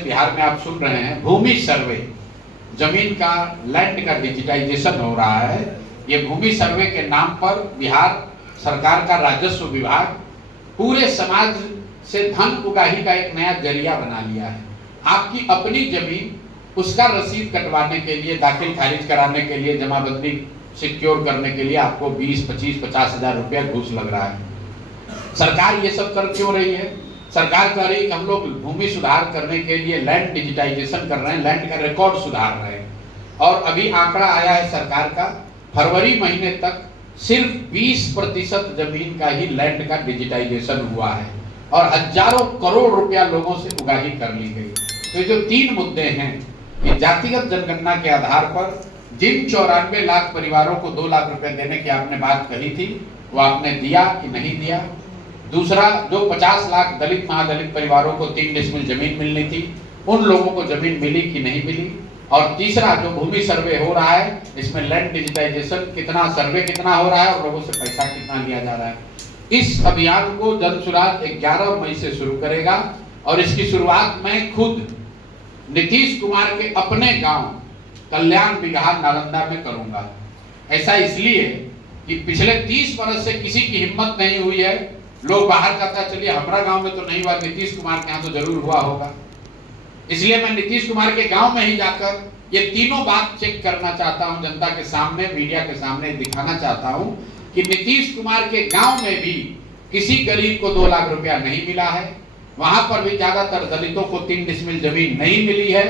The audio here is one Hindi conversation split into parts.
बिहार में आप सुन रहे हैं भूमि सर्वे, जमीन का, लैंड का डिजिटाइजेशन हो रहा है। ये भूमि सर्वे के नाम पर बिहार सरकार का राजस्व विभाग पूरे समाज से धन उगाही का एक नया जरिया बना लिया है। आपकी अपनी जमीन, उसका रसीद कटवाने के लिए, दाखिल खारिज कराने के लिए, जमाबंदी सिक्योर करने के लिए आपको 20, 25, 50 हजार रुपया घूस लग रहा है। सरकार ये सब कर क्यों रही है? सरकार कह रही है कि हम लोग भूमि सुधार करने के लिए लैंड डिजिटाइजेशन कर रहे हैं, लैंड का रिकॉर्ड सुधार रहे हैं। और अभी आंकड़ा आया है सरकार का, फरवरी महीने तक सिर्फ 20% जमीन का ही लैंड का डिजिटाइजेशन हुआ है और हजारों करोड़ रुपया लोगों से उगाही कर ली गई। तो जो 3 मुद्दे हैं, ये जातिगत जनगणना के आधार पर जिन 94 लाख परिवारों को 2 लाख रुपए देने की आपने बात कही थी, वो आपने दिया कि नहीं दिया? दूसरा, जो 50 लाख दलित महादलित परिवारों को 3 डिसमिल जमीन मिलनी थी, उन लोगों को जमीन मिली कि नहीं मिली? और तीसरा, जो भूमि सर्वे हो रहा है, इसमें लैंड डिजिटाइजेशन कितना, सर्वे कितना हो रहा है और लोगों से पैसा कितना लिया जा रहा है? इस अभियान को जनसुराज 11 मई से शुरू करेगा और इसकी शुरुआत मैं खुद नीतीश कुमार के अपने गांव कल्याण बिगहा नालंदा में करूंगा। ऐसा इसलिए कि पिछले 30 वर्ष से किसी की हिम्मत नहीं हुई है। लोग बाहर कहता चलिए हमारा गांव में तो नहीं हुआ, नीतीश कुमार के यहाँ तो जरूर हुआ होगा। इसलिए मैं नीतीश कुमार के गांव में ही जाकर ये तीनों बात चेक करना चाहता हूं, जनता के सामने, मीडिया के सामने दिखाना चाहता हूं कि नीतीश कुमार के गांव में भी किसी गरीब को 2 लाख रुपया नहीं मिला है। वहां पर भी ज्यादातर दलितों को 3 डिसमिल जमीन नहीं मिली है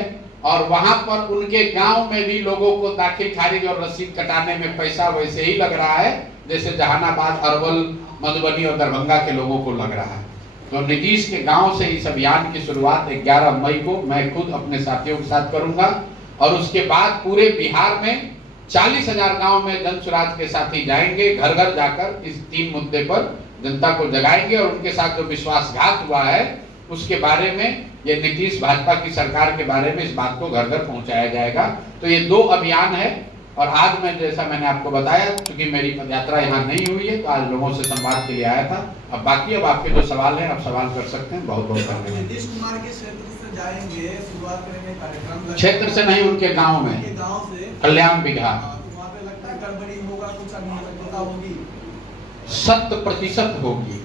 और वहां पर उनके गांव में भी लोगों को दाखिल खारिज और रसीद कटाने में पैसा वैसे ही लग रहा है जैसे जहानाबाद, अरवल, मधुबनी और दरभंगा के लोगों को लग रहा है। तो नीतीश के गांव से इस अभियान की शुरुआत 11 मई को मैं खुद अपने साथियों के साथ करूंगा और उसके बाद पूरे बिहार में 40,000 गांव में जनसुराज के साथी जाएंगे, घर घर जाकर इस 3 मुद्दे पर जनता को जगाएंगे और उनके साथ जो विश्वासघात हुआ है उसके बारे में, ये नीतीश भाजपा की सरकार के बारे में इस बात को घर घर पहुंचाया जाएगा। तो ये 2 अभियान है और आज मैं, जैसा मैंने आपको बताया, क्योंकि मेरी पदयात्रा यहाँ नहीं हुई है तो आज लोगों से संवाद के लिए आया था। अब बाकी अब आपके जो सवाल हैं आप सवाल कर सकते हैं। बहुत बहुत धन्यवाद। नीतीश कुमार के क्षेत्र से जाएंगे, शुरुआत करेंगे कार्यक्रम। क्षेत्र से नहीं, उनके गांव में, कल्याण बिगहा। वहाँ पे लगता है गड़बड़ी होगा, कुछ अनियमितता होगी? 100% होगी।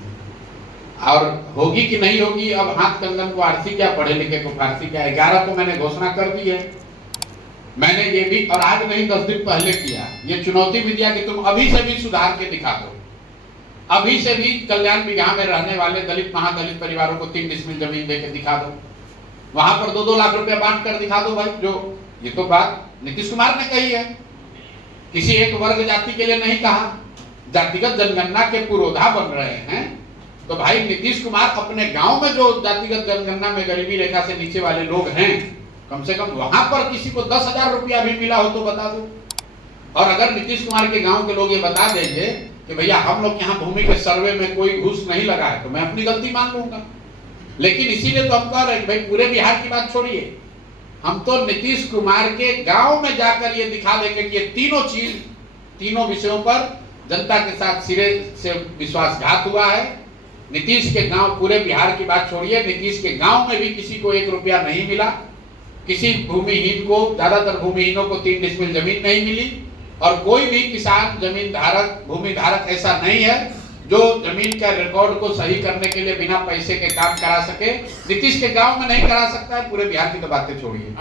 और होगी कि नहीं होगी, अब हाथ कंगन को आरसी क्या, पढ़े लिखे को फारसी क्या। 11 को मैंने घोषणा कर दी है। मैंने ये भी, और आज नहीं 10 दिन पहले किया, ये चुनौती भी दिया कि तुम अभी से भी सुधार के दिखा दो। अभी से भी कल्याण बिगहा में रहने वाले दलित महादलित परिवारों को 3 डिसमिल जमीन देके दिखा दो। वहां पर 2-2 लाख रुपया बांट कर दिखा दो भाई। जो ये तो बात नीतीश कुमार ने कही है, किसी एक वर्ग जाति के लिए नहीं कहा। जातिगत जनगणना के पुरोधा बन रहे हैं तो भाई नीतीश कुमार अपने गांव में जो जातिगत जनगणना में गरीबी रेखा से नीचे वाले लोग हैं, कम से कम वहां पर किसी को 10,000 रुपया भी मिला हो तो बता दो। और अगर नीतीश कुमार के गांव के लोग ये बता देंगे कि भैया हम लोग यहाँ भूमि के सर्वे में कोई घूस नहीं लगा है, तो मैं अपनी गलती मान लूंगा। लेकिन इसीलिए तो हम कह रहे हैं भाई पूरे बिहार की बात छोड़िए, हम तो नीतीश कुमार के गांव में जाकर ये दिखा देंगे कि ये तीनों चीज, तीनों विषयों पर जनता के साथ सिरे से विश्वासघात हुआ है। नीतीश के गांव, पूरे बिहार की बात छोड़िए, नीतीश के गांव में भी किसी को 1 रुपया नहीं मिला। किसी भूमिहीन को, ज्यादातर भूमिहीनों को 3 डिसमिल जमीन नहीं मिली और कोई भी किसान, जमीन धारक, भूमि धारक ऐसा नहीं है जो जमीन का रिकॉर्ड को सही करने के लिए बिना पैसे के काम करा सके। नीतीश के गांव में नहीं करा सकता है, पूरे बिहार की तो बातें छोड़िए।